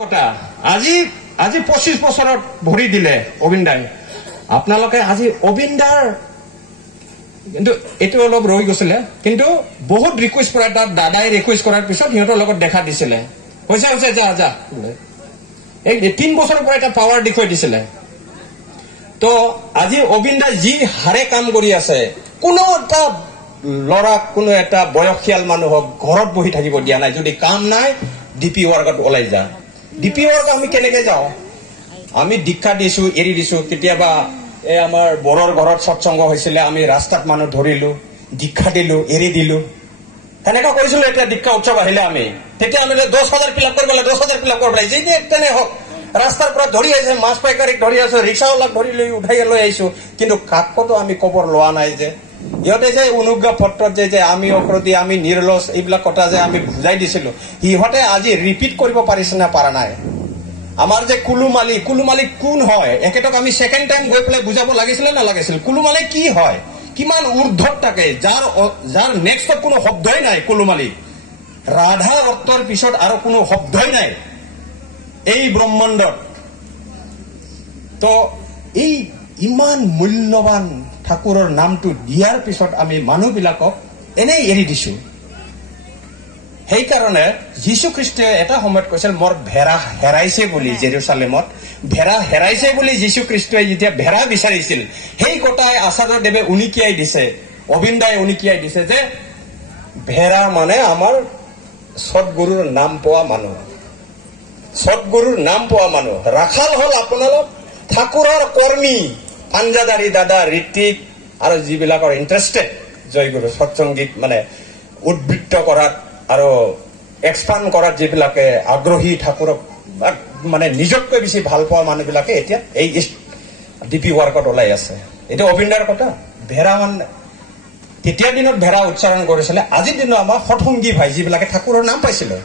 আজি আজি 25 বছৰত ভৰি দিলে অবিন দাই। আপোনালোকে আজি অবিন দাৰ কিন্তু এইটো অলপ ৰৈ গৈছিলে, কিন্তু বহুত ৰিকুৱেষ্ট কৰা তাত দাদাই ৰিকুৱেষ্ট কৰাৰ পিছত সিহঁতৰ লগত দেখা দিছিলে, হৈছে হৈছে যা যা এই 3 বছৰৰ পৰা এটা পাৱাৰ দেখুৱাই দিছিলে। তো আজি অবিন দাই যি হাৰে কাম কৰি আছে, কোনো এটা ল'ৰাক কোনো এটা বয়সীয়াল মানুহক ঘৰত বহি থাকিব দিয়া নাই। যদি কাম নাই ডিপি ৱাৰ্কত ওলাই যা। ডিপি ৱাৰ্ক আমি কেনেকে যাওঁ? আমি দীক্ষা দিছো, এৰি দিছো। কেতিয়াবা এই আমাৰ বৰৰ ঘৰত সৎসংগ হৈছিলে, আমি ৰাস্তাত মানুহ ধৰিলো, দীক্ষা দিলো, এৰি দিলো, তেনেকুৱা কৰিছিলো। এতিয়া দীক্ষা উৎসৱ আহিলে আমি তেতিয়া আমি 10,000 ফিল আপ কৰিব লাগে, 10,000 ফিল আপ কৰিব লাগে। যি তেনে হওক ৰাস্তাৰ পৰা ধৰি আহিছে, মাছ পাইকাৰীক ধৰি আছো, ৰিক্সাৱালাক ধৰি লৈ উঠাই লৈ আহিছো, কিন্তু কাকতো আমি খবৰ লোৱা নাই। যে ইহঁতে যে অনুজ্ঞা পত্ৰত যে আমি অপ্ৰতি, আমি নিৰ্লজ, এইবিলাক কথা যে আমি বুজাই দিছিলো, সিহঁতে আজি ৰিপিট কৰিব পাৰিছে না পাৰা নাই? আমাৰ যে কুলু মালিক কোন হয়? একেতক আমি সেকেন্ড টাইম গৈ পেলাই বুজাব লাগিছিলে না লাগিছিল? কুলু মালিক কি হয়, কিমান ঊৰ্ধত থাকে, যাৰ নেক্সটত কোনো শব্দই নাই। কুলু মালিক ৰাধা ভক্তৰ পিছত আৰু কোনো শব্দই নাই এই ব্ৰহ্মাণ্ডত। তো এই ইমান মূল্যৱান ঠাকুৰৰ নামটো দিয়াৰ পিছত আমি মানুহবিলাকক এনেই এৰি দিছো। সেইকাৰণে যীশু খ্ৰীষ্টই এটা সময়ত কৈছিল, মোৰ ভেড়া হেৰাইছে বুলি। জেৰুচালেমত ভেড়া হেৰাইছে বুলি যীশু খ্ৰীষ্টই যেতিয়া ভেড়া বিচাৰিছিল, সেই কথাই আচাৰ্যদেৱে উনিকিয়াই দিছে, অবিন দাই উনিকিয়াই দিছে যে ভেড়া মানে আমাৰ সৎগুৰুৰ নাম পোৱা মানুহ, সৎগুৰুৰ নাম পোৱা মানুহ। ৰাখাল হল আপোনালোক ঠাকুৰৰ কৰ্মী, পাঞ্জাদাৰী দাদা, ঋত্বিক আৰু যিবিলাকৰ ইণ্টাৰেষ্টেড জয়গুৰু সৎসংগীত মানে উদ্বৃত্ত কৰাত আৰু এক্সপাণ্ড কৰাত যিবিলাকে আগ্ৰহী, ঠাকুৰক মানে নিজতকৈ বেছি ভাল পোৱা মানুহবিলাকে এতিয়া এই ডিপি ৱাৰ্কত ওলাই আছে। এইটো অবিন্দাৰ কথা। ভেড়া মানে তেতিয়াৰ দিনত ভেড়া উচ্চাৰণ কৰিছিলে, আজিৰ দিনত আমাৰ সৎসংগী ভাই যিবিলাকে ঠাকুৰৰ নাম পাইছিলে,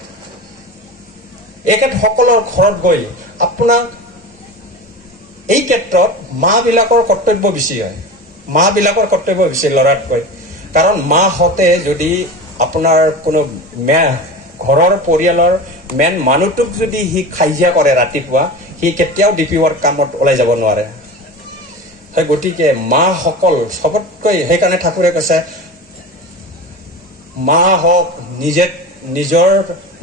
এখেতসকলৰ ঘৰত গৈ আপোনাক এই ক্ষেত্ৰত মাবিলাকৰ কৰ্তব্য বেছি হয়। মাবিলাকৰ কৰ্তব্য বেছি ল'ৰাতকৈ। কাৰণ মাহঁতে যদি আপোনাৰ কোনো ঘৰৰ পৰিয়ালৰ মেইন মানুহটোক যদি সি কাজিয়া কৰে ৰাতিপুৱা, সি কেতিয়াও ডিপি ৱাৰ্ক কামত ওলাই যাব নোৱাৰে। গতিকে মাসকল চবতকৈ, সেইকাৰণে ঠাকুৰে কৈছে মা হওক,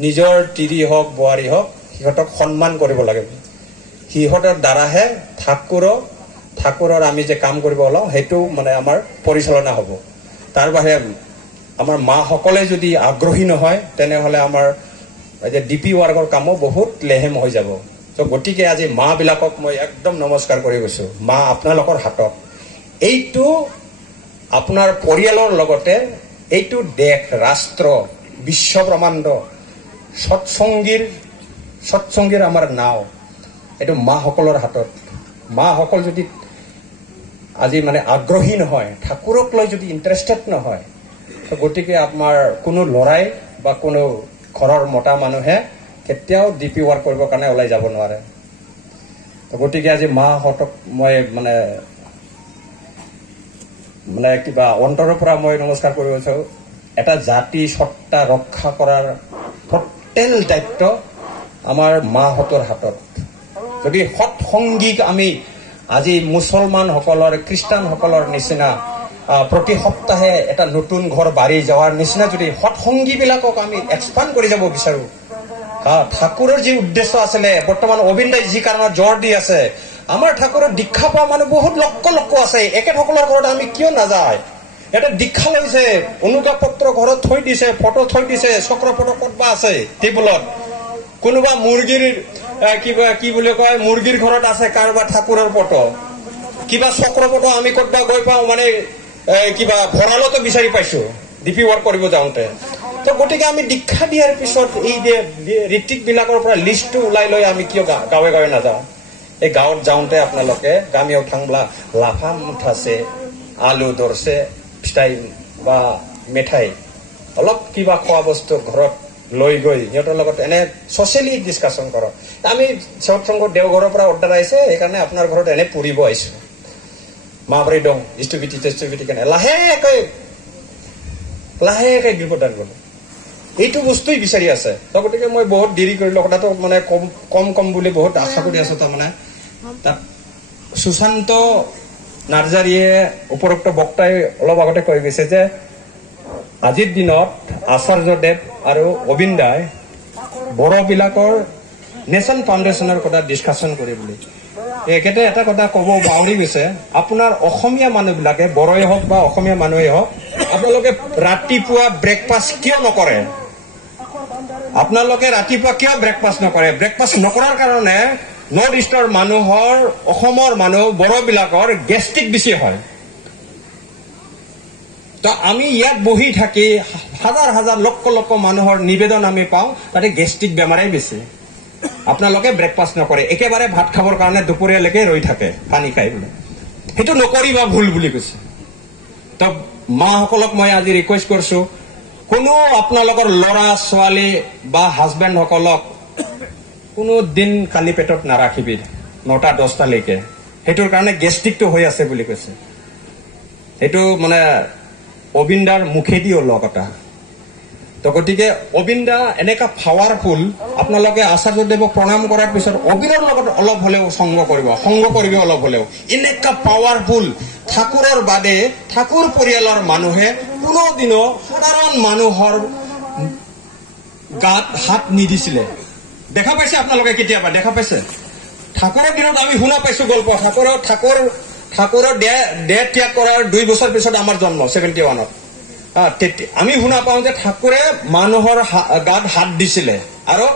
নিজৰ তিৰি হওক, বোৱাৰী হওক, সিহঁতক সন্মান কৰিব লাগে। সিহঁতৰ দ্বাৰাহে ঠাকুৰৰ আমি যে কাম কৰিব ওলাওঁ সেইটো মানে আমাৰ পৰিচালনা হ'ব। তাৰ বাহিৰে আমাৰ মাসকলে যদি আগ্ৰহী নহয়, তেনেহলে আমাৰ ডিপি ৱাৰ্কৰ কামো বহুত লেহেম হৈ যাব। তো গতিকে আজি মাবিলাকক মই একদম নমস্কাৰ কৰি গৈছো। মা আপোনালোকৰ হাতত এইটো আপোনাৰ পৰিয়ালৰ লগতে এইটো দেশ, ৰাষ্ট্ৰ, বিশ্ব ব্ৰহ্মাণ্ড, সৎসংগীৰ আমাৰ নাও, এইটো মাসকলৰ হাতত। মাসকল যদি আজি মানে আগ্ৰহী নহয়, ঠাকুৰক লৈ যদি ইণ্টাৰেষ্টেড নহয়, গতিকে আমাৰ কোনো ল'ৰাই বা কোনো ঘৰৰ মতা মানুহে কেতিয়াও ডিপি ৱাৰ্ক কৰিবৰ কাৰণে ওলাই যাব নোৱাৰে। গতিকে আজি মাহঁতক মই মানে কিবা অন্তৰৰ পৰা মই নমস্কাৰ কৰিব বিচাৰো। এটা জাতি সত্তা ৰক্ষা কৰাৰ টোটেল দায়িত্ব আমাৰ মাহঁতৰ হাতত। যদি সৎসংগীক আমি আজি মুছলমানসকলৰ, খ্ৰীষ্টানসকলৰ নিচিনা প্ৰতি সপ্তাহে এটা নতুন ঘৰ বাঢ়ি যাৱাৰ নিচিনা যদি সৎসংগীবিলাকক আমি এক্সপাণ্ড কৰি যাব বিচাৰো, ঠাকুৰৰ যি উদ্দেশ্য আছিলে, বৰ্তমান অবিন দাই যি কাৰণত জোৰ দি আছে, আমাৰ ঠাকুৰৰ দীক্ষা পোৱা মানুহ বহুত লক্ষ আছে। এখেতসকলৰ ঘৰত আমি কিয় নাযায়? এটা দীক্ষা লৈছে, অনুজ্ঞা পত্ৰ ঘৰত থৈ দিছে, ফটো থৈ দিছে, চক্ৰ ফটো ক'তবা আছে টেবুলত, কোনোবা মুৰ্গীৰ কিবা কি বুলি কয়, মুৰ্গীৰ ঘৰত আছে কাৰোবাৰ ঠাকুৰৰ ফটো, কিবা চক্ৰ ফটো আমি ক'তবা গৈ পাওঁ, মানে কিবা ভঁৰালতো বিচাৰি পাইছো ডিপি ৱাৰ্ক কৰিব যাওঁতে। তো গতিকে আমি দীক্ষা দিয়াৰ পিছত এই যে ঋত্বিক বিলাকৰ পৰা লিষ্টটো ওলাই লৈ আমি কিয় গাঁৱে গাঁৱে নাযাওঁ? এই গাঁৱত যাওঁতে আপোনালোকে গামিয়াও থাংলা লাফা মুঠাছে, আলু ধৰছে, ফিটাই বা মিঠাই, অলপ কিবা খোৱা বস্তু ঘৰত লৈ গৈ সিহঁতৰ লগত এনে ছচিয়েলি ডিছকাশ্যন কৰক। আমি সৎসংগ দেওঘৰৰ পৰা অৰ্ডাৰ আহিছে, সেইকাৰণে আপোনাৰ ঘৰত এনে ফুৰিব আহিছো, মাবৰি দং ষ্টুবিটি কেনে লাহেকৈ গৃহদান কৰোঁ। এইটো বস্তুই বিচাৰি আছে। তো গতিকে মই বহুত দেৰি কৰিলো, কথাটো মানে কম বুলি বহুত আশা কৰি আছো। তাৰমানে তাত সুশান্ত নাৰ্জাৰীয়ে উপৰোক্ত বক্তাই অলপ আগতে কৈ গৈছে যে আজিৰ দিনত আচাৰ্যদেৱ আৰু অবিন দাই বড়োবিলাকৰ নেশ্যন ফাউণ্ডেশ্যনৰ কথা ডিছকাশ্যন কৰে বুলি। একেতে এটা কথা ক'ব পাহৰি গৈছে, আপোনাৰ অসমীয়া মানুহবিলাকে, বড়োৱে হওক বা অসমীয়া মানুহেই হওক, আপোনালোকে ৰাতিপুৱা ব্ৰেকফাষ্ট কিয় নকৰে? আপোনালোকে ৰাতিপুৱা কিয় ব্ৰেকফাষ্ট নকৰে? ব্ৰেকফাষ্ট নকৰাৰ কাৰণে নৰ্থ ইষ্টৰ মানুহৰ, অসমৰ মানুহ, বড়োবিলাকৰ গেষ্ট্ৰিক বেছি হয়। তো আমি ইয়াত বহি থাকি হাজাৰ হাজাৰ লক্ষ লক্ষ মানুহৰ নিবেদন আমি পাওঁ, তাতে গেষ্ট্ৰিক বেমাৰেই বেছি। আপোনালোকে ব্ৰেকফাষ্ট নকৰে, একেবাৰে ভাত খাবৰ কাৰণে দুপৰীয়ালৈকে ৰৈ থাকে পানী খাই বোলে। সেইটো নকৰিবা, ভুল বুলি কৈছে। তো মাসকলক মই আজি ৰিকুৱেষ্ট কৰিছো, কোনো আপোনালোকৰ ল'ৰা ছোৱালী বা হাজবেণ্ডসকলক কোনো দিন খালী পেটত নাৰাখিবি 9টা-10টালৈকে। সেইটোৰ কাৰণে গেষ্ট্ৰিকটো হৈ আছে বুলি কৈছে। সেইটো মানে অবিন্দাৰ মুখেদি ওলোৱা কথা। তো গতিকে অবিন্দা এনেকা পাৱাৰফুল, আপোনালোকে আচাৰ্যদেৱক প্ৰণাম কৰাৰ পিছত অবিনৰ লগত অলপ হলেও সংগ কৰিব অলপ হলেও। এনেকা পাৱাৰফুল ঠাকুৰৰ বাদে ঠাকুৰ পৰিয়ালৰ মানুহে কোনোদিনো সাধাৰণ মানুহৰ গাত হাত নিদিছিলে। দেখা পাইছে আপোনালোকে? কেতিয়াবা দেখা পাইছে? ঠাকুৰৰ দিনত আমি শুনা পাইছো গল্প। ঠাকুৰৰ দেহ ত্যাগ কৰাৰ 2 বছৰ পিছত আমাৰ জন্ম 71ত। আমি শুনা পাওঁ যে ঠাকুৰে মানুহৰ গাত হাত দিছিলে আৰু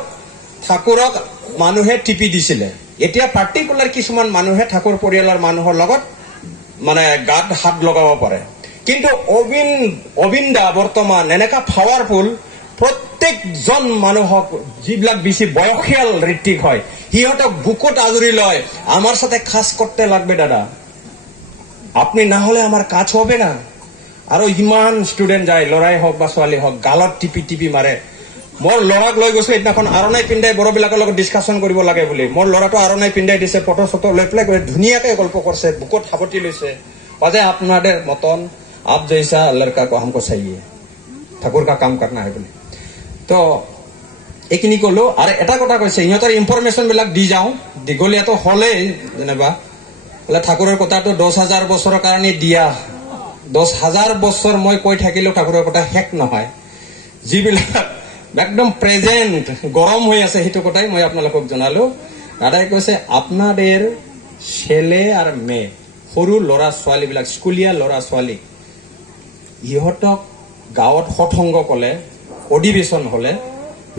ঠাকুৰক মানুহে টিপি দিছিলে। এতিয়া পাৰ্টিকুলাৰ কিছুমান মানুহে ঠাকুৰ পৰিয়ালৰ মানুহৰ লগত মানে গাত হাত লগাব পাৰে, কিন্তু অবিন্দা বৰ্তমান এনেকা পাৱাৰফুল, প্ৰত্যেকজন মানুহক, যিবিলাক বেছি বয়সীয়াল ঋত্বিক হয়, সিহঁতক বুকুত আজৰি লয়, আমাৰ সাথে খাস কৰতে লাগবে দাদা, আপনি না হলে আমাৰ কাজ হবে না। আৰু ইমান ষ্টুডেন্ট যায়, লৰাই হওক বা ছোৱালী হওক, গালত টিপি মাৰে। মোৰ লৰাক লৈ গৈছো সেইদিনাখন, আৰণাই পিন্ধাই বড়োবিলাকৰ লগত ডিছকাশ্যন কৰিব লাগে বুলি। মোৰ লৰাটো আৰণাই পিন্ধাই দিছে, ফটো চটো লৈ পেলাই ধুনীয়াকে গল্প কৰিছে, বুকুত সাৱটি লৈছে। অজয় আপনাদেৰ মতন আপ জৈসা লড়কা কো হামকো চাহিয়ে, ঠাকুৰ কা কাম কৰনা হয় বুলি। তো এইখিনি কলো। আৰু এটা কথা কৈছে, সিহঁতৰ ইনফৰমেশ্যন বিলাক দি যাওঁ, দীঘলীয়াটো হলেই যেনিবা বোলে ঠাকুৰৰ কথাটো 10,000 বছৰৰ কাৰণে দিয়া, 10,000 বছৰ মই কৈ থাকিলেও ঠাকুৰৰ কথা শেষ নহয়। যিবিলাক একদম প্ৰেজেন্ট গৰম হৈ আছে, সেইটো কথাই মই আপোনালোকক জনালো। দাদাই কৈছে আপনাদেৰ ছেলে আৰু মেয়ে, সৰু ল'ৰা ছোৱালী বিলাক, স্কুলীয়া ল'ৰা ছোৱালী, ইহঁতক গাঁৱত সৎসংগ কলে, অধিৱেশন হলে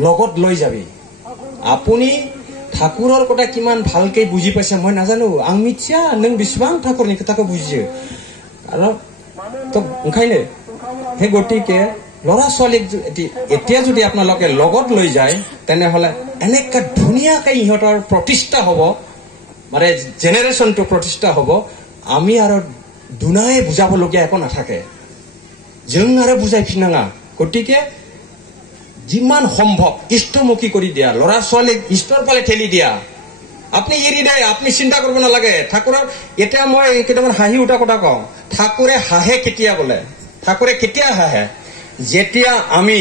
লগত লৈ যাবি। আপুনি ঠাকুৰৰ কথা কিমান ভালকে বুজি পাইছে মই নাজানো, আং মিथिয়া নों बेसेबां ঠাকুৰनि কথাखौ বুজিयो। আৰু তো ওখাইনে সেই গতিকে ল'ৰা ছোৱালীক এতিয়া যদি আপোনালোকে লগত লৈ যায়, তেনেহলে এনেকা ধুনীয়াকে ইহঁতৰ প্ৰতিষ্ঠা হব, মানে জেনেৰেশ্যনটো প্ৰতিষ্ঠা হব। আমি আৰু দুনাই বুজাবলগীয়া একো নাথাকে, जों আৰু বুজাই ফিনাঙা। গতিকে যিমান সম্ভৱ ইষ্টমুখী কৰি দিয়া, ল'ৰা ছোৱালীক ইষ্টৰ ফালে ঠেলি দিয়া। আপুনি এৰি দিয়ে, আপুনি চিন্তা কৰিব নালাগে। ঠাকুৰৰ এতিয়া মই কেইটামান হাঁহি উঠা কথা কওঁ, ঠাকুৰে হাঁহে কেতিয়া বোলে? ঠাকুৰে কেতিয়া হাঁহে? যেতিয়া আমি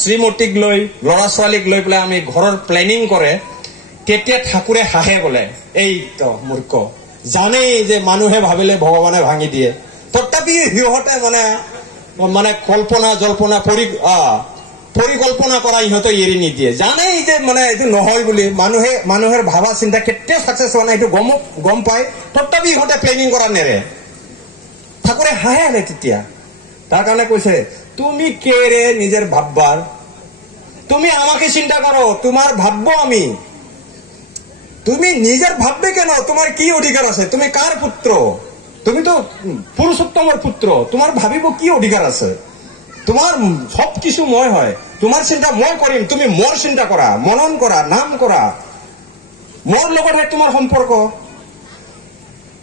শ্ৰীমতীক লৈ, ল'ৰা ছোৱালীক লৈ পেলাই আমি ঘৰৰ প্লেনিং কৰে, তেতিয়া ঠাকুৰে হাঁহে বোলে। এই তো মূৰ্খ, জানেই যে মানুহে ভাবিলে ভগৱানে ভাঙি দিয়ে, তথাপি সিহঁতে মানে কল্পনা জল্পনা পৰিকল্পনা কৰা ইহঁতে এৰি নিদিয়ে। জানেই যে মানে এইটো নহয় বুলি, মানুহৰ ভাবা চিন্তা কেতিয়াও সাকচেছ হোৱা নাই, এইটো গম পায়, তথাপি ইহঁতে প্লেনিং কৰা নেৰে। ঠাকুৰে হাঁহে আনে তেতিয়া। তাৰ কাৰণে কৈছে, তুমি কেৰে নিজের ভাববার, তুমি আমাকে চিন্তা করো, তোমার ভাববো আমি। তুমি নিজের ভাববে কেন? তোমার কি অধিকার আছে? তুমি কার পুত্র? তুমি তো পুরুষোত্তমর পুত্র, তোমার ভাবিব কি অধিকার আছে? তোমার সব কিছু মই হয়, তোমার চিন্তা মই কৰিম, তুমি মোৰ চিন্তা কৰা, মনন কৰা, নাম কৰা, মোৰ লগত তোমাৰ সম্পৰ্ক।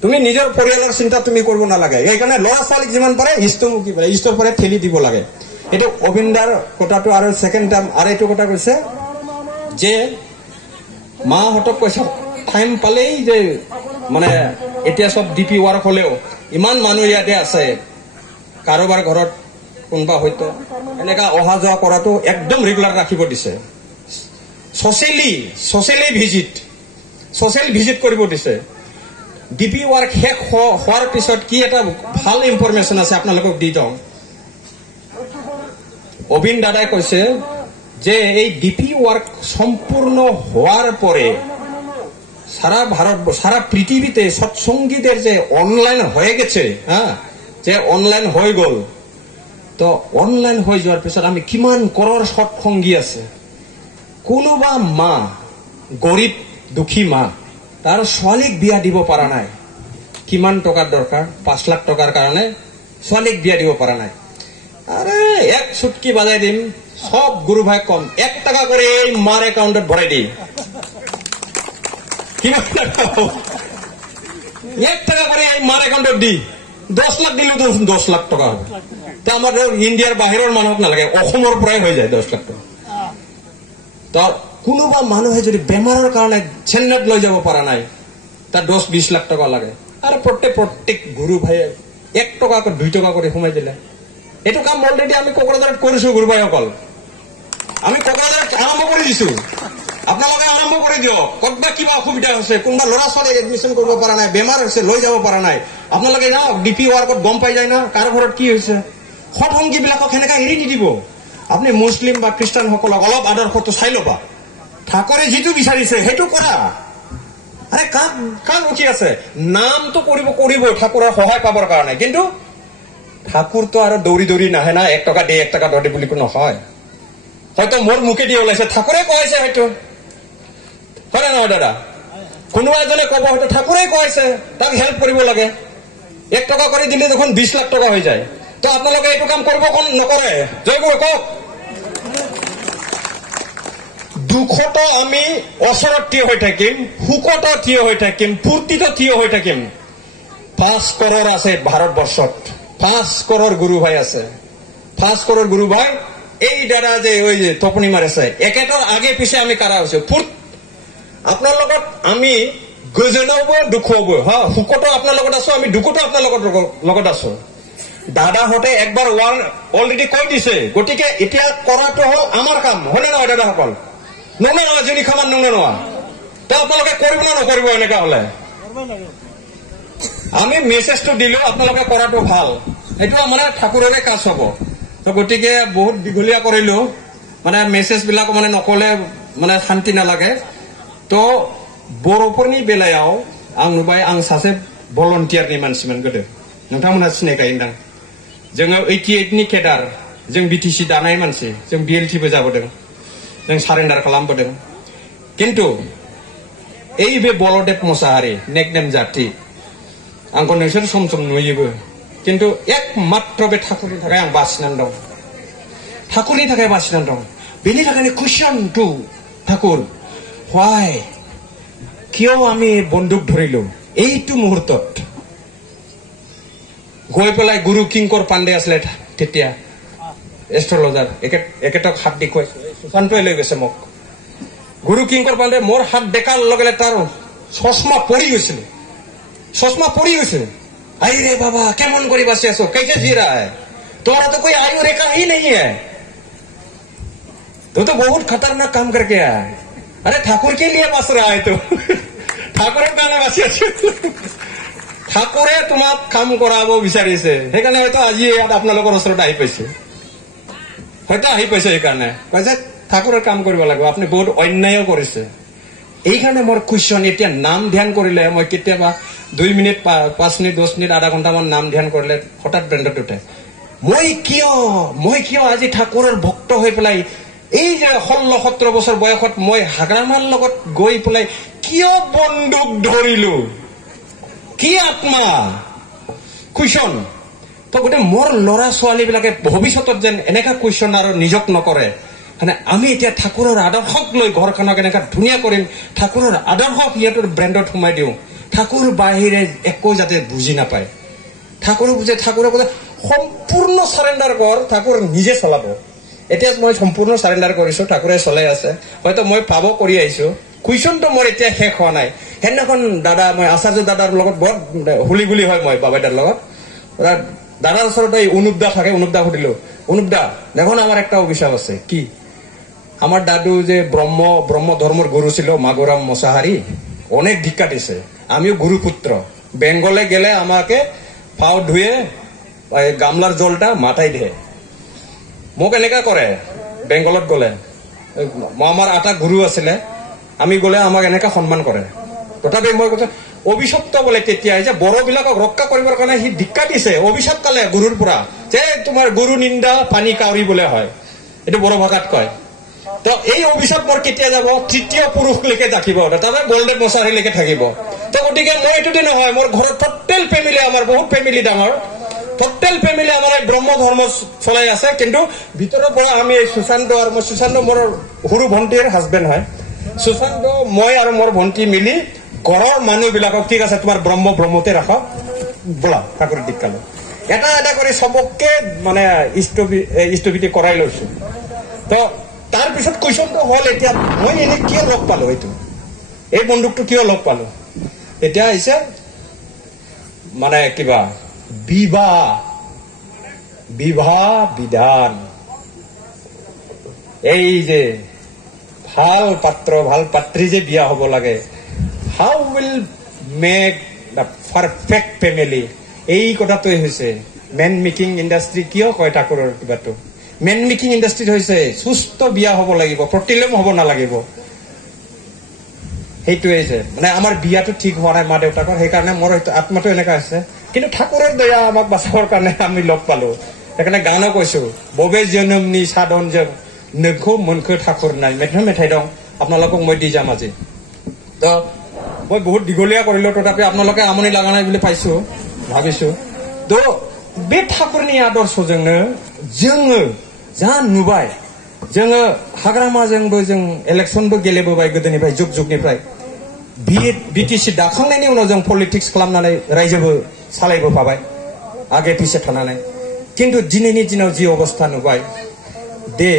তুমি নিজৰ পৰিয়ালৰ চিন্তা তুমি কৰিব নালাগে। এইকাৰণে ল'ৰা ছোৱালীক যিমান পাৰে ইষ্টমুখী পাৰে, ইষ্টৰ পৰা ঠেলি দিব লাগে। এইটো অবিন্দাৰ কথাটো। আৰু ছেকেণ্ড টাইম আৰু এইটো কথা কৈছে যে মাহঁতক কৈছে টাইম পালেই যে মানে এতিয়া চব ডিপি ৱাৰ্ক হলেও ইমান মানুহ ইয়াতে আছে, কাৰোবাৰ ঘৰত কোনোবা হয়তো এনেকা অহা যোৱা কৰাটো একদম ৰেগুলাৰ ৰাখিব দিছে ছচিয়েলি ভিজিট কৰিব দিছে ডিপি ৱাৰ্ক শেষ হোৱাৰ পিছত কি এটা ভাল ইনফৰমেশ্যন আছে আপোনালোকক দি যাওঁ অবিন দাদাই কৈছে যে এই ডিপি ৱাৰ্ক সম্পূর্ণ হওয়ার পরে সারা পৃথিবীতে সৎসঙ্গীদের যে অনলাইন হয়ে গেছে হ্যাঁ যে অনলাইন হয়ে গল তো অনলাইন হয়ে যাওয়ার পিছত আমি কিমান করোর সৎসঙ্গী আছে কোনোবা মা গরিব দুখী মা তার ছোৱালীক বিয়া দিব পাৰা নাই কিমান টকাৰ দৰকাৰ 5 লাখ টকাৰ কাৰণে ছোৱালীক বিয়া দিব পাৰা নাই আৰে এক চুটকি বাজাই দিম সব গুৰু ভাই কম 1 টাকা কৰে এই মাৰ অ্যাকাউন্টত ভৰাই দি কিমান টাকা 1 টাকা করে এই মার অ্যাকাউন্টত দি 10 লাখ দিলে তো 10 লাখ টাকা হবে তা আমাদের ইন্ডিয়ার বাহিৰৰ মানুহক নালাগে অসমৰ পৰাই হৈ যায় 10 লাখ টাকা তো কোনোবা মানুহে যদি বেমাৰৰ কাৰণে চেন্নাইত লৈ যাব পৰা নাই তাৰ 10-20 লাখ টাকা লাগে আৰু প্ৰত্যেক গুৰু ভাইয়ে 1 টাকা 2 টাকা কৰি সোমাই দিলে এটো কাম অলৰেডি আমি কোকৰাঝাৰত কৰিছো গুৰু ভাইসকল আমি কোকৰাঝাৰত আৰম্ভ কৰি দিছো আপোনালোকে আৰম্ভ কৰি দিয়ক কতবা কিবা অসুবিধা হৈছে কোনবা ল'ৰা ছোৱালী এডমিশন কৰিব পৰা নাই বেমাৰ হৈছে লৈ যাব পৰা নাই আপোনালোকে যাওক ডিপি ৱাৰ্কত গম পাই যায় না কাৰ ঘৰত কি হৈছে সৎসংগী বিলাকক হেনেকা এৰি নিদিব আপুনি মুছলিম বা খ্ৰীষ্টান সকলক অলপ আদৰ্শটো চাই ল'বা ঠাকুৰে যিটো বিচাৰিছে সেইটো কৰা আৰে কাক উঠি আছে নামটো কৰিব ঠাকুৰৰ সহায় পাবৰ কাৰণে কিন্তু ঠাকুর তো আর দৌড়ি নাহে না 1 টাকা দে 1 টাকা দে বলি কোনো হয় হয়তো মোর মুখে দিয়ে ওলাইছে ঠাকুরে কইছে হয়তো হয় না দাদা কোনোবা এজনে কব হয়তো ঠাকুরে কইছে তাক হেল্প কৰিব লাগে 1 টাকা করে দিলে যখন 20 লাখ টাকা হয়ে যায় তো আপোনালোকে এইটো কাম কৰিব কোন নকৰে জয় গুৰু কক দুখত আমি অসৰত থিয় হৈ থাকিম হুকত থিয় হৈ থাকিম ফুৰ্তিত থিয় হৈ থাকিম 5 কৰৰ আছে ভাৰতবৰ্ষত 5 করোড় গুরু ভাই আছে 5 করোড় গুরু ভাই এই দাদা যে ওই যে তপনি মারেছে একেটার আগে পিছে আমি কারা হইছে ফুট আপনার লগত আমি গজনব দুখব হ্যাঁ হুকটো আপনার লগত আছো আমি দুখটো আপনার লগত আছো দাদা হতে একবার ওয়ান অলরেডি কই দিছে গটিকে এতিয়া কৰাটো হল আমার কাম হলে না দাদা সকল নন না জনি খামান নন না তো আপোনালোকে কৰিব না নকৰিব এনেকা হলে আমি মেসেজটো দিলো আপোনালোকে কৰাটো ভাল এটো মানে ঠাকুৰৰে কাজ হ'ব তো গটিকে বহুত দীঘলীয়া কৰিলো মানে মেসেজ বিলাক মানে নকলে মানে শান্তি নালাগে তো বৰপৰনি বেলাयाव आं नुबाय आं सासे भलन्टियारनि मानसिमोन गोदो नोंथांमोना सिनायखायोदां जोङो 88 नि केडार जों बिटिसि दानाय मानसि जों बिएलटि बो जाबोदों जों सारेन्डार खालामबोदों किन्तु এই बे बलदेव मोसाहारी नेकनेम जाति आंखौ नोंसोर सम सम नुयोबो किन्तु एकमात्र बे ठाकुरनि थाखाय आं बासिनानै दं ठाकुरनि थाखाय बासिनानै दं बेनि थाखायनो कुइसन टु ठाकुर व्हाई কিয় আমি বন্দুক ধৰিলো এইটো মুহূৰ্তত গৈ পেলাই গুৰু কিংকৰ পাণ্ডে আছিল তেতিয়া এষ্ট্ৰলজাৰ একেটক হাত দেখুৱাই সুশান্তই লৈ গৈছে মোক গুৰু কিংকৰ পাণ্ডে মোৰ হাত দেখাৰ লগে লগে তাৰ চশমা পৰি গৈছিল আই रे बाबा কেমন কৰি বাচি আছো कैसे जी रहा है तुम्हारा तो कोई आयु रेखा ही नहीं है तो बहुत खतरनाक काम करके आया अरे ठाकुर के लिए बस रहा है तो ঠাকুরের কানে বাসি আছে ঠাকুরে তোমাক কাম কৰাব বিচাৰিছে সেইকাৰণে হয়তো আজি আপোনালোকৰ ওচৰত আহি পাইছে সেইকাৰণে কৈছে ঠাকুৰৰ কাম কৰিব লাগিব আপুনি বহুত অন্যায় কৰিছে এইখানে মোৰ কুৱেশ্যন এতিয়া নাম ধ্যান কৰিলে মই কেতিয়াবা 2 মিনিট 5 মিনিট 10 মিনিট আধা ঘন্টা মান নাম ধ্যান কৰিলে হঠাৎ ব্ৰেণ্ডত উঠে মই কিয় আজি ঠাকুৰৰ ভক্ত হৈ পেলাই এই যে 16-17 বছৰ বয়সত মই হাগ্ৰামাৰ লগত গৈ পেলাই কিয় বন্দুক ধৰিলো কি আত্মা কুৱেশ্যন তো গটে মোৰ লৰা ছোৱালী বিলাকে ভৱিষ্যতত যেন এনেকা কুৱেশ্যন আৰু নিজক নকৰে মানে আমি এতিয়া ঠাকুৰৰ আদৰ্শক লৈ ঘৰখনক এনেকা ধুনীয়া কৰিম ঠাকুৰৰ আদৰ্শক ইয়াতৰ ব্ৰেণ্ডত সোমাই দিওঁ ঠাকুৰ বাহিৰে একো যাতে বুজি নাপায় ঠাকুৰ বুজে ঠাকুৰে কৈ সম্পূৰ্ণ সাৰেন্ডাৰ কৰ ঠাকুৰ নিজে চলাব এতিয়া মই সম্পূৰ্ণ সাৰেন্ডাৰ কৰিছো ঠাকুৰে চলাই আছে হয়তো মই পাব কৰি আহিছো কুৱেশ্যনটো মোৰ এতিয়া শেষ হোৱা নাই হেনখন দাদা মই আচাৰ্য দাদাৰ লগত বহুত হুলিগুলি হয় মই বাবাইদাৰ লগত দাদাৰ ওচৰত এই অনুপদা থাকে, অনুপদা সুধিলো, অনুপদা দেখোন আমার একটা অভিশাপ আছে। কি? আমার দাদু যে ব্রহ্ম ধর্মের গুরু ছিল মাগুরাম মশাহারি, অনেক ভিক্ষা দিছে, আমিও গুরুপুত্র। বেঙ্গলে গেলে আমাকে পাও ধুয়ে গামলার জলটা মাথায় দিয়ে মোক এনেকা করে। বেঙ্গলত গলে আমার এটা গুরু আছিলে, আমি গলে আমাক এনেকা সন্মান করে। তথাপি মই কৈছো অভিশপ্ত বলে তেতিয়া যে বড় বিলাকক ৰক্ষা কৰিবৰ কাৰণে সি ভিক্ষা দিছে, অভিশাপ কালে গুৰুৰ পৰা যে তোমাৰ গুৰু নিন্দা পানী কাউৰী বোলে হয়, এইটো বড় ভাষাত কয়। তো এই অভিশাপ মোৰ কেতিয়া যাব? তৃতীয় পুৰুষলৈকে থাকিব, তাৰপৰা বলদেৱ মছাহাৰীলৈকে থাকিব। তো গতিকে মই এইটোতে নহয়, মোৰ ঘৰত টোটেল ফেমিলি, আমাৰ বহুত ফেমিলি ডাঙৰ, টোটেল ফেমিলি আমাৰ এই ব্ৰহ্ম ধৰ্ম চলাই আছে। কিন্তু ভিতৰৰ পৰা আমি এই সুশান্ত আৰু মই, সুশান্ত মোৰ সৰু ভণ্টিৰ হাজবেণ্ড হয়, সুশান্ত মই আৰু মোৰ ভণ্টি মিলি ঘৰৰ মানুহবিলাকক ঠিক আছে তোমাৰ ব্ৰহ্মতে ৰাখক, বোলা ঠাকুৰ দীক্ষালৈ এটা এটা কৰি চবকে মানে ইষ্টবিধি কৰাই লৈছো। তো তাৰ পিছত কুৱেশ্যনটো হ'ল এতিয়া মই এনে কিয় লগ পালো, এই বন্দুকটো কিয় লগ পালো? এতিয়া আহিছে মানে কিবা বিবাহ বিধান, এই যে ভাল পাত্ৰ ভাল পাত্ৰী যে বিয়া হ'ব লাগে, how will make the perfect family, এই কথাটোৱে হৈছে মেন মেকিং ইণ্ডাষ্ট্ৰি। কিয় কয় ঠাকুৰৰ কিবাটো মেন মেকিং ইণ্ডাষ্ট্ৰিত হৈছে সুস্থ বিয়া হ'ব লাগিব, প্ৰতিলোম হ'ব নালাগিব। সেইটোৱে হৈছে মানে আমাৰ বিয়াটো ঠিক হোৱা নাই মা দেউতাকৰ, সেইকাৰণে মোৰ আত্মাটো এনেকা হৈছে। কিন্তু ঠাকুৰৰ দয়া আমাক বাচাবৰ কাৰণে আমি লগ পালো, সেইকাৰণে গানো কৈছো, ববে জনমনি সাধন যে নখো মনখো ঠাকুৰ নাই, মেঠাই দওঁ আপোনালোকক মই দি যাম আজি। তো মই বহুত দীঘলীয়া কৰিলো, তথাপি আপোনালোকে আমনি লগা নাই বুলি পাইছো, ভাবিছো। তো बे ठाकुरनि आदर्शजोंनो जोङो जा नुबाय, जोङो हाग्रामाजोंबो जों इलेक्सनबो गेलेबोबाय गोदोनिफ्राय जुग जुगनिफ्राय, बिटिसि दाखांनायनि उनाव जों पलिटिक्स खालामनानै रायजोबो सालायबोफाबाय आगे पिछे थानानै। किन्तु दिनैनि दिनाव जि अबस्था नुबाय दे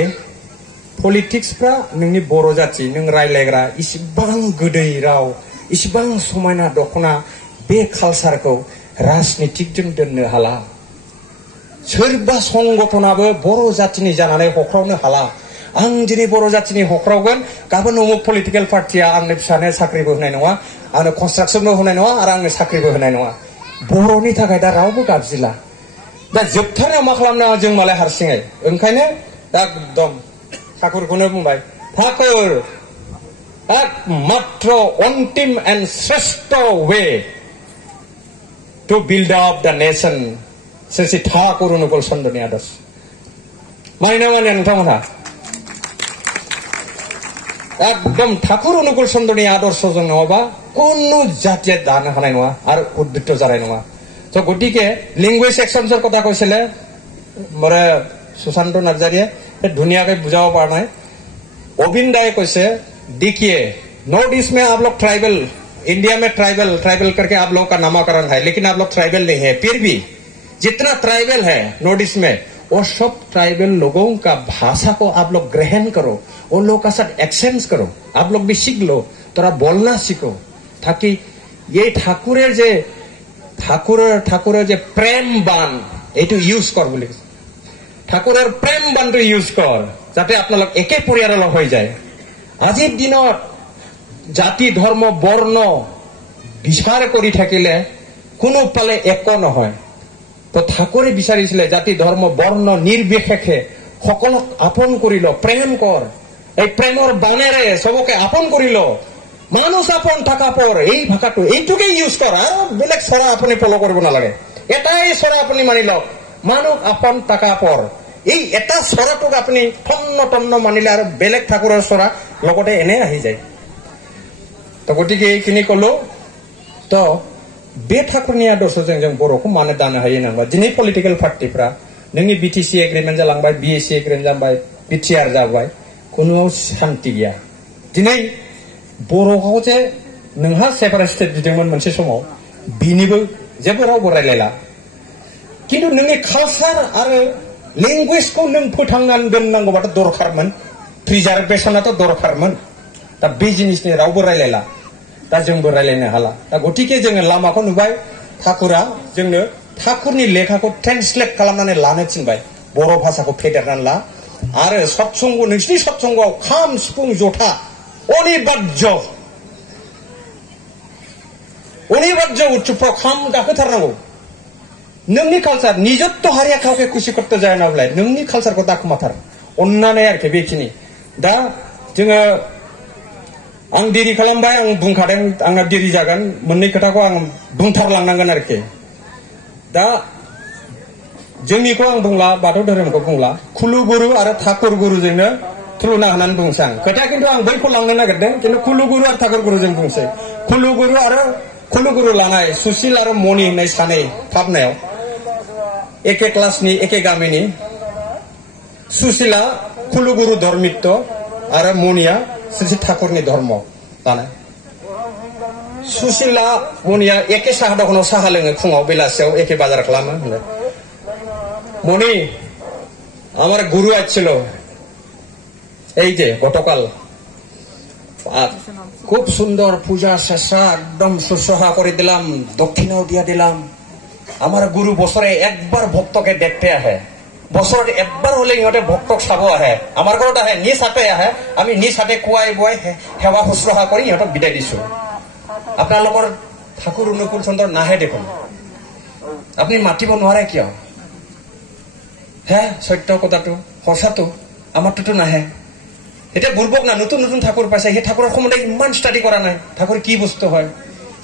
पलिटिक्सफ्रा नोंनि बर' जाति नों रायलायग्रा इसिबां गोदै राव, इसिबां समायना दखना, बे कालचारखौ राजनितिकजों दोननो हाला। सोरबा संगठनाबो बर' जातिनि जानानै हख्रावनो हाला। आं दिनै बर' जातिनि हख्रावगोन, गाबोन अमुक पलिटिकेल पार्टिया आंनो फिसानो साख्रिबो होनाय नङा, आंनो कनस्ट्राक्सनबो होनाय नङा आरो आंनो साख्रिबो होनाय नङा। बर'नि थाखाय दा रावबो गाबजिला। दा जोबथारनायाव मा खालामनाङा जों मालाय हारसिङै। ओंखायनो दा एकदम ठाकुरखौनो बुंबाय, ठाकुर एकमात्र अन्तिम एन्ड श्रेष्ठ way to build up the nation Shri Thakur Anukul चन्द्रनि आदर्श। मानिना मानिया नोंथांमोनहा? एकदम ठाकुर अनुकूल चन्द्रनि आदर्शजों नङाबा कोनो जातिया दानो हानाय नङा आरो उद्बुद्ध जानाय नङा। तो गतिके लेंगुवेज एक्सचेंजर কথা কৈছিলে मोरे सुशांत नार्जारीये, धुनियाके बुझाब पारा नाय। अबिन दाय কৈছে, देखिए नॉर्थ ईस्ट में आप लोग ट्राइबल, इंडिया में ट्राइबल करके आप लोगों का नामाकरण है, लेकिन आप लोग ट्राइबल नहीं है। फिर भी जितना ट्राइबल है नॉर्थ ईस्ट में, वो सब ट्राइबल लोगों का भाषा को आप लोग ग्रहण करो, उन लोगों का साथ एक्सचेंज करो, आप लोग भी सीख लो, थोड़ा बोलना सीखो, ताकि ये ठाकुरेर जे प्रेम बान এইটো ইউজ কৰ বুলি কৈছে। ঠাকুৰৰ প্ৰেম বানটো ইউজ কৰ, যাতে আপোনালোক একে পৰিয়ালৰ হৈ যায়। আজিৰ দিনত জাতি ধৰ্ম বৰ্ণ বিচাৰ কৰি থাকিলে কোনো পালে একো নহয়। তো ঠাকুৰে বিচাৰিছিলে জাতি ধৰ্ম বৰ্ণ নিৰ্বিশেষে সকলক আপন কৰি ল, প্ৰেম কৰ, এই প্ৰেমৰ বানেৰে চবকে আপন কৰি ল, মানুহ আপন থাকা পৰ, এই ভাষাটো এইটোকে ইউজ কৰ। আৰু বেলেগ চৰা আপুনি ফল' কৰিব নালাগে, এটাই চৰা আপুনি মানি লওক, মানুহ আপন থাকা পৰ। এই এটা চৰাটোক আপুনি তন্ন মানিলে আৰু বেলেগ ঠাকুৰৰ চৰা লগতে এনে আহি যায়। তো গতিকে এইখিনি কলো। তো बे ठाकुरनि आदर्शजों जों बर'खौ मानो दानो हायो होनोबा, दिनै पलिटिकेल पार्टिफ्रा नोंनि बिटिसि एग्रिमेन्ट जालांबाय, बिएसि एग्रिमेन्ट जाबाय, बिटिआर जाबाय, कुनुआव शान्ति गैया। दिनै बर'खौ जे नोंहा सेपारेट स्टेट बिदोंमोन मोनसे समाव, बिनिबो जेबो रावबो रायलायला। किन्तु नोंनि कालचार आरो लेंगुवेजखौ नों फोथांनानै दोननांगौबाथ' दरखारमोन, प्रिजार्भेसनाथ' दरखारमोन। दा बे जिनिसनि रावबो रायलायला, दा जोंबो रायलायनो हाला। दा गतिके जोङो लामाखौ नुबाय, ठाकुरा जोंनो ठाकुरनि लेखाखौ ट्रेन्सलेट खालामनानै लानो थिनबाय बर' भाषाखौ फेदेरनानै ला आरो सत्संग नोंसिनि सत्संगआव खाम सिफुं जथा अनिबार्य उत्सवफ्राव खाम गाखोथारनांगौ नोंनि कालचार निजत्व हारिया काउके खुसि करते जाया नालाय नोंनि कालचारखौ दाखुमाथार अन्नानै आरोखि बेखिनि दा जोङो आं देरि खालामबाय आं बुंखादों आंना देरि जागोन मोननै खोथाखौ आं बुंथारलांनांगोन आरोखि दा जोंनिखौ आं बुंला बाथौ धोरोमखौ बुंला खुलु गुरु आरो ठाकुर गुरुजोंनो थुलुना होनानै बुंसै आं खोथाया खिन्थु आं बैखौ लांनो नागिरदों खिन्थु खुलु गुरु आरो ठाकुर गुरुजों बुंसै खुलु गुरु लानाय सुशील आरो मणि होननाय सानै थाबनायाव एके क्लासनि एके गामिनि सुशीला खुलु गुरु धर्मित्व आरो मणिया श्री ठाकुरनि धर्म लानाय सुशीला मणिया एके साहा दखानाव साहा लोङो फुङाव बेलासियाव एके बाजार खालामो मणि আমার গুরু আসছিল এই যে গতকাল খুব সুন্দর পূজা শেষা একদম শুশ্রূষা করে দিলাম দক্ষিণাও দিয়া দিলাম আমার গুরু বছরে একবার ভক্তকে দেখতে আহে বছৰত একবাৰ হলে ইহঁতে ভক্তক চাব আহে আমাৰ ঘৰত আহে নিজ হাতে আহে আমি নিজ হাতে খুৱাই বুৱাই সেৱা শুশ্ৰূষা কৰি ইহঁতক বিদায় দিছো আপোনালোকৰ ঠাকুৰ অনুকূল চন্দ্ৰ নাহে দেখোন আপুনি মাতিব নোৱাৰে কিয় হে সত্য কথাটো সঁচাটো আমাৰটোতো নাহে এটা বুৰ্বক না নতুন নতুন ঠাকুৰ পাইছে সেই ঠাকুৰৰ সম্বন্ধে ইমান ষ্টাডি কৰা নাই ঠাকুৰ কি বস্তু হয়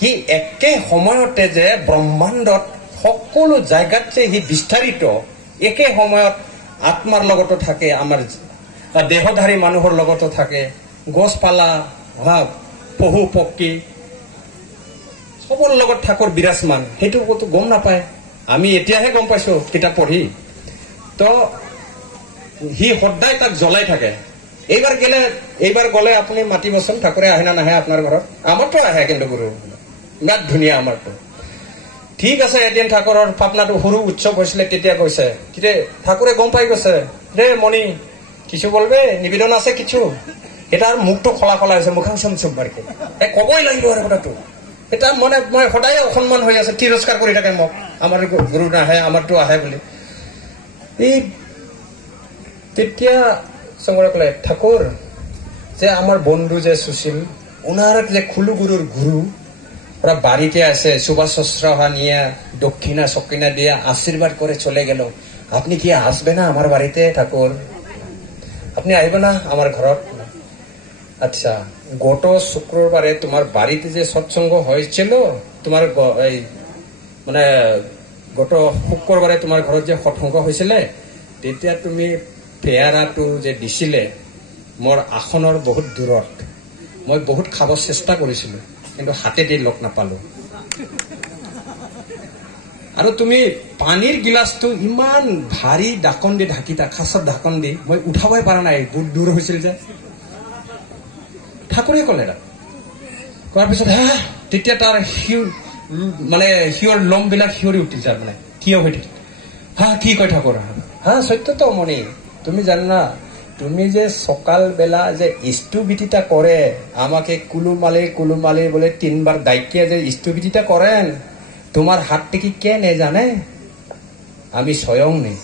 হি একে সময়তে যে ব্ৰহ্মাণ্ডত সকলো জায়গাত যে হি বিস্তাৰিত একে সময়ত আত্মাৰ লগতো থাকে আমাৰ দেহধাৰী মানুহৰ লগতো থাকে গছপালা পহু পক্ষী সবৰ লগত ঠাকুৰ বিৰাজমান সেইটো কতো গম নাপায় আমি এতিয়াহে গম পাইছো কিতাপ পঢ়ি তো হি সদায় তাক জ্বলাই থাকে এইবাৰ গলে আপুনি মাতিবচোন ঠাকুৰে আহে না নাহে আপোনাৰ ঘৰত আমাৰতো আহে কিন্তু গুৰু ইমান ধুনীয়া আমাৰতো ঠিক আছে এদিন ঠাকুৰৰ পাপনাটো সৰু উৎসৱ হৈছিলে তেতিয়া কৈছে কিৰে ঠাকুৰে গম পাই গৈছে ৰে মণি কিছু বলবে নিবেদন আছে কিছু এটাৰ মুখটো খলা খলা হৈছে মুখাং চমচম বাৰকে কবই লাগিব আৰু কথাটো এটা মানে মই সদায় অসন্মান হৈ আছে তিৰস্কাৰ কৰি থাকে মোক আমাৰ গুৰু নাহে আমাৰতো আহে বুলি এই তেতিয়া সঙ্গৰে কলে ঠাকুৰ যে আমার বন্ধু যে সুশীল ওনার যে খুলু গুরুর গুরু ওরা বাড়িতে আসে সুভাষ শুশ্রূষা নিয়ে দক্ষিণা সক্ষিণা দিয়ে আশীর্বাদ করে চলে গেল আপনি কি আসবে না আমার বাড়িতে ঠাকুর আপনি আসবে না আমার ঘরত আচ্ছা গত শুক্রবারে তোমার বাড়িতে যে সৎসঙ্গ হয়েছিল তোমার মানে গত শুক্রবারে তোমার ঘরত যে সৎসঙ্গ হয়েছিল তেতিয়া তুমি পেয়াৰাটো যে দিছিলে মোৰ আসনৰ বহুত দূৰত মই বহুত খাব চেষ্টা কৰিছিলো কিন্তু হাতে দি লগ নাপালো আৰু তুমি পানীৰ গিলাসটো ইমান ভাৰী ঢাকন দি ঢাকিতা খাছত ঢাকন দি মই উঠাবই পৰা নাই বহুত দূৰ হৈছিল যে ঠাকুৰে ক'লে কোৱাৰ পিছত তেতিয়া তাৰ মানে সিওৰ লম বিলাক সিঁয়ৰি উঠিছে মানে থিয় হৈ থাকে কি কয় ঠাকুৰ সত্য তো মণি তুমি জানো না তুমি যে সকাল বেলা যে ইষ্টবিদিতা করে আমাকে কুলুমালে বলে 3 বার দায়িত্বে যে ইষ্টবিদিতা করেন তোমার হাত থেকে কে নে জানে আমি স্বয়ং নেই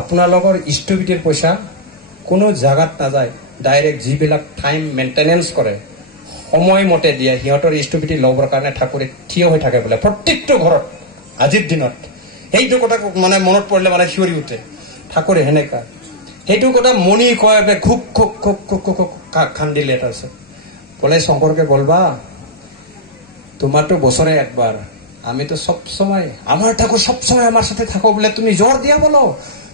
আপোনালোকৰ ইষ্টবিদিৰ পইচা কোনো জায়গাত না যায় ডাইৰেক্ট যিবিলাক টাইম মেইনটেনেন্স কৰে সময় মতে দিয়ে সিহঁতৰ ইষ্টবিদি লবৰ কাৰণে ঠাকুৰে থিয় হৈ থাকে বলে প্ৰত্যেকটো ঘৰত আজিৰ দিনত সেইটো কথা মানে মনত পড়লে মানে শিয়ৰি উঠে ঠাকুৰে হেনেকা সেইটো কথা মণি কয় খুব খুব খুব খুব খুব কান্দিলে তাৰপিছত বলে শঙ্করকে বলবা তোমারতো বছরে একবার আমি তো সব সময় আমার ঠাকুর সব সময় আমার সাথে থাকো বলে তুমি জোর দিয়া বলো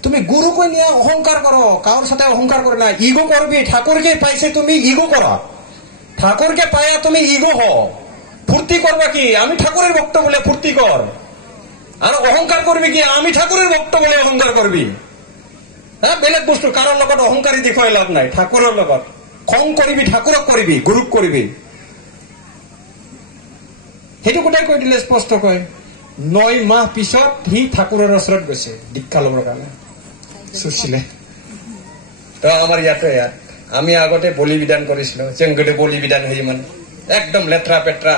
তুমি গুরুকে নিয়ে অহংকার করো কারোর সাথে অহংকার করে না ইগো করবি ঠাকুরকে পাইছে তুমি ইগো করা ঠাকুরকে পায়া তুমি ইগো হও ফুর্তি করবা কি আমি ঠাকুরের ভক্ত বলে ফুর্তি কর আর অহংকার করবি কি আমি ঠাকুরের ভক্ত বলে অহংকার করবি বেলেগ বস্তু কারোর লগত অহংকারী দেখুৱাই লাভ নাই ঠাকুৰৰ লগত খং কৰিবি ঠাকুৰক কৰিবি গুৰুক কৰিবি সেইটো কথাই কৈ দিলে স্পষ্ট কয় 9 মাহ পিছত সি ঠাকুৰৰ ওচৰত গৈছে দীক্ষা ল'বৰ কাৰণে সুশীলে তো আমাৰ ইয়াত আমি আগতে বলি বিধান কৰিছিলো চেংগতে বলি বিধান হৈ মানে একদম লেত্ৰা পেত্ৰা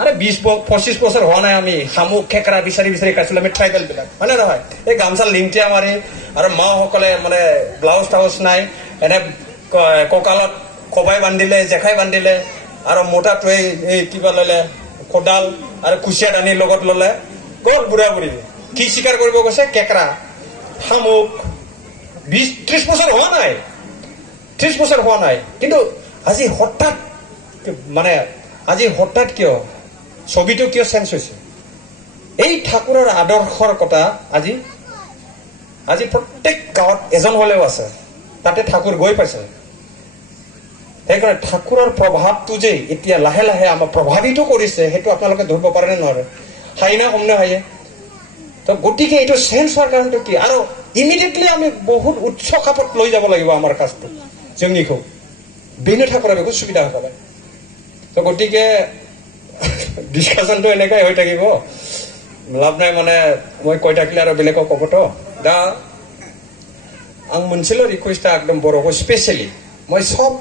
আৰে 20-25 বছৰ হোৱা নাই আমি শামুক খেকৰা বিচাৰি বিচাৰি খাইছিলো আমি ট্ৰাইবেল বিলাক হয় নে নহয় এই গামছা লিংটিয়া মাৰি আৰু মাসকলে মানে ব্লাউজ টাউজ নাই এনে কঁকালত খবাই বান্ধিলে জেখাই বান্ধিলে আৰু মোটাটোৱে এই কিবা ললে কোদাল আৰু কুচিয়া দানি লগত ললে গল বুঢ়া বুঢ়ী কি চিকাৰ কৰিব গৈছে কেকৰা শামুক 20-30 বছৰ হোৱা নাই 30 বছৰ হোৱা নাই কিন্তু আজি হঠাৎ মানে আজি হঠাৎ কিয় ছবিটো কিয় চেঞ্জ হৈছে এই ঠাকুৰৰ আদৰ্শৰ কথা আজি আজি প্ৰত্যেক গাঁৱত এজন হলেও আছে তাতে ঠাকুৰ গৈ পাইছে সেইকাৰণে ঠাকুৰৰ প্ৰভাৱটো যে এতিয়া লাহে লাহে আমাৰ প্ৰভাৱিত কৰিছে সেইটো আপোনালোকে ধৰিব পাৰে নে নোৱাৰে হাইনা কমনে হাইয়ে তো গতিকে এইটো চেঞ্জ হোৱাৰ কাৰণটো কি আৰু ইমিডিয়েটলি আমি বহুত উচ্চ খাপত লৈ যাব লাগিব আমাৰ কাজটো जोंनिखौ बेनो ठाकुरा बेखौ सुबिदा होखाबाय তো গতিকে ডিসকাশনটো এনেকৈ হৈ থাকিব লাভ নাই মানে মই কৈ থাকিলে আৰু বেলেগক ক'বতো दा आं मोनसेल' रिक्वेस्ट एकदम बर'खौ स्पेशली মই সব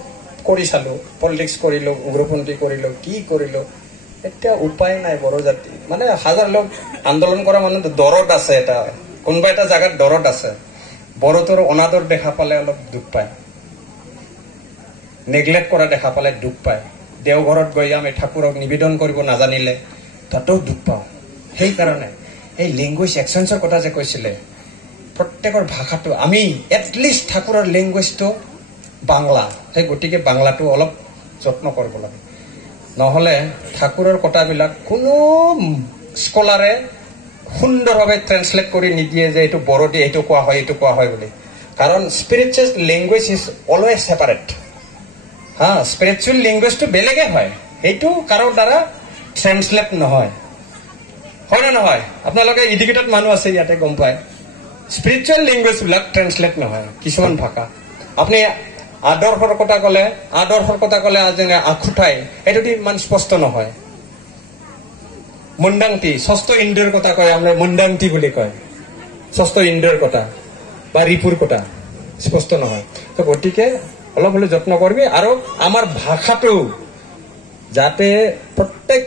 কৰি চালো পলিটিক্স কৰিলো উগ্ৰপন্থী কৰিলো কি কৰিলো এতিয়া উপায় নাই বড়ো জাতি মানে হাজাৰ লোক আন্দোলন কৰা মানুহ দৰদ আছে এটা কোনোবা এটা জায়গাত দৰদ আছে বড়োটোৰ অনাদৰ দেখা পালে অলপ দুখ পায় নেগলেক্ট কৰা দেখা পালে দুখ পায় দেওঘৰত গৈ আমি ঠাকুৰক নিবেদন কৰিব নাজানিলে তাতেও দুখ পাওঁ সেইকাৰণে এই লেংগুৱেজ এক্সচেঞ্জৰ কথা যে কৈছিলে প্ৰত্যেকৰ ভাষাটো আমি এটলিষ্ট ঠাকুৰৰ লেংগুৱেজটো বাংলা সেই গতিকে বাংলাটো অলপ যত্ন কৰিব লাগে নহলে ঠাকুৰৰ কথাবিলাক কোনো স্কলাৰে সুন্দৰভাৱে ট্ৰান্সলেট কৰি নিদিয়ে যে এইটো বড়ো দি এইটো কোৱা হয় বুলি কাৰণ spiritual language is always separate স্পিৰিচুৱেল লেংগুৱেজটো বেলেগে হয় এইটো কাৰো দ্বাৰা ট্ৰান্সলেট নহয় হয় না নহয় আপোনালোকে এডুকেটেড মানুহ আছে ইয়াতে গম পায় স্পিৰিচুৱেল লেংগুৱেজ বিলাক ট্ৰান্সলেট নহয় কিছুমান ভাষা আপুনি আদৰ্শৰ কথা ক'লে যেনে আখুঠাই এইটো দি ইমান স্পষ্ট নহয় মুণ্ডাংটি ষষ্ঠ ইন্দ্ৰিয়ৰ কথা কয় আমৰা মুণ্ডাংটি বুলি কয় ষষ্ঠ ইন্দ্ৰিয়ৰ কথা বা ৰিপুৰ কথা স্পষ্ট নহয় তো গতিকে অলপ হলে যত্ন কৰবি আৰু আমাৰ ভাষাটো যাতে প্ৰত্যেক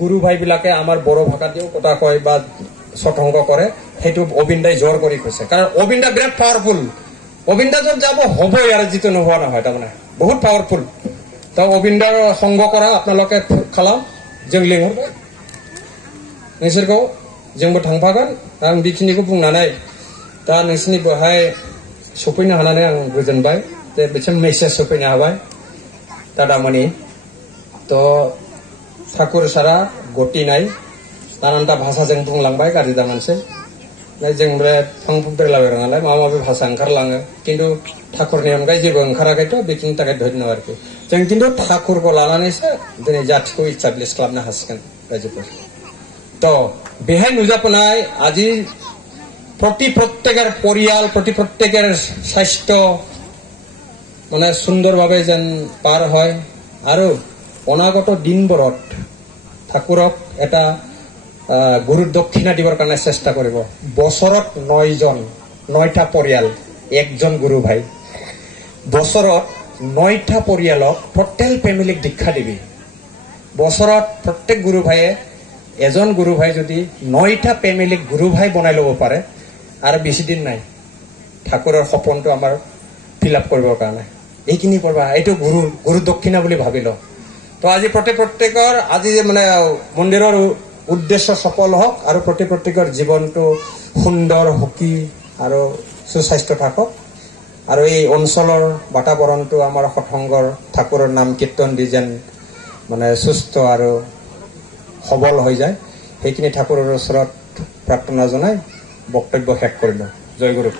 গুৰু ভাই বিলাকে আমাৰ বড়ো ভাষা দিও কথা কয় বা সৎসংগ কৰে সেইটো অবিন্দাই জোৰ কৰি কৈছে কাৰণ অবিন্দা বিৰাট পাৱাৰফুল অবিন্দা যত যাব হ'ব ইয়াৰ যিটো নোহোৱা নহয় তাৰমানে বহুত পাৱাৰফুল তো অবিন্দাৰ সংগ কৰা আপোনালোকে খালাম जों লিंहरबाय नोंसोरखौ जोंबो थांफागोन आं बेखिनिखौ बुंनानै दा नोंसिनि बेवहाय सफैनो हानानै आं गोजोनबाय जे बिसोर मेसेज सफैनो हाबाय दादामोनि तो ठाकुर सारा गति नाय नानानता भाषाजों बुंलांबाय गाज्रि दामोनसै जों बे फांफुंफेरलाबायग्रा नालाय माबा माबि भाषा ओंखारलाङो खिन्थु ठाकुरनि अनगायै जेबो ओंखाराखैथ' बेखिनि थाखाय धन्य आरोखि जों खिन्थु ठाकुरखौ लानानैसो दिनै जाथिखौ इस्टाब्लिश खालामनो हासिगोन रायजोफोर तो बेहाय नुजाफैनाय আজি प्रत्येकर परियाल प्रत्येकर स्वास्थ्य মানে সুন্দৰভাৱে যেন পাৰ হয় আৰু অনাগত দিনবোৰত ঠাকুৰক এটা গুৰু দক্ষিণা দিবৰ কাৰণে চেষ্টা কৰিব বছৰত 9টা পৰিয়াল একজন গুৰু ভাই বছৰত 9টা পৰিয়ালক টোটেল ফ্যামিলিক দীক্ষা দিবি বছৰত প্ৰত্যেক গুৰু ভাইয়ে এজন গুৰু ভাই যদি 9টা ফ্যামিলিক গুৰু ভাই বনাই ল'ব পাৰে আৰু বেছি দিন নাই ঠাকুৰৰ সপোনটো আমাৰ ফিল আপ কৰিবৰ কাৰণে এইখিনি কৰবা এইটো গুৰু দক্ষিণা বুলি ভাবিল তো আজি প্ৰত্যেকৰ আজি মানে মন্দিৰৰ উদ্দেশ্য সফল হওক আৰু প্ৰত্যেকৰ জীৱনটো সুন্দৰ হকি আৰু সুস্বাস্থ্য থাকক আৰু এই অঞ্চলৰ বাতাবৰণটো আমাৰ সৎসংগৰ ঠাকুৰৰ নাম কীৰ্তন দি যেন মানে সুস্থ আৰু সবল হৈ যায় সেইখিনি ঠাকুৰৰ ওচৰত প্ৰাৰ্থনা জনাই বক্তব্য শেষ কৰিলো জয় গুৰু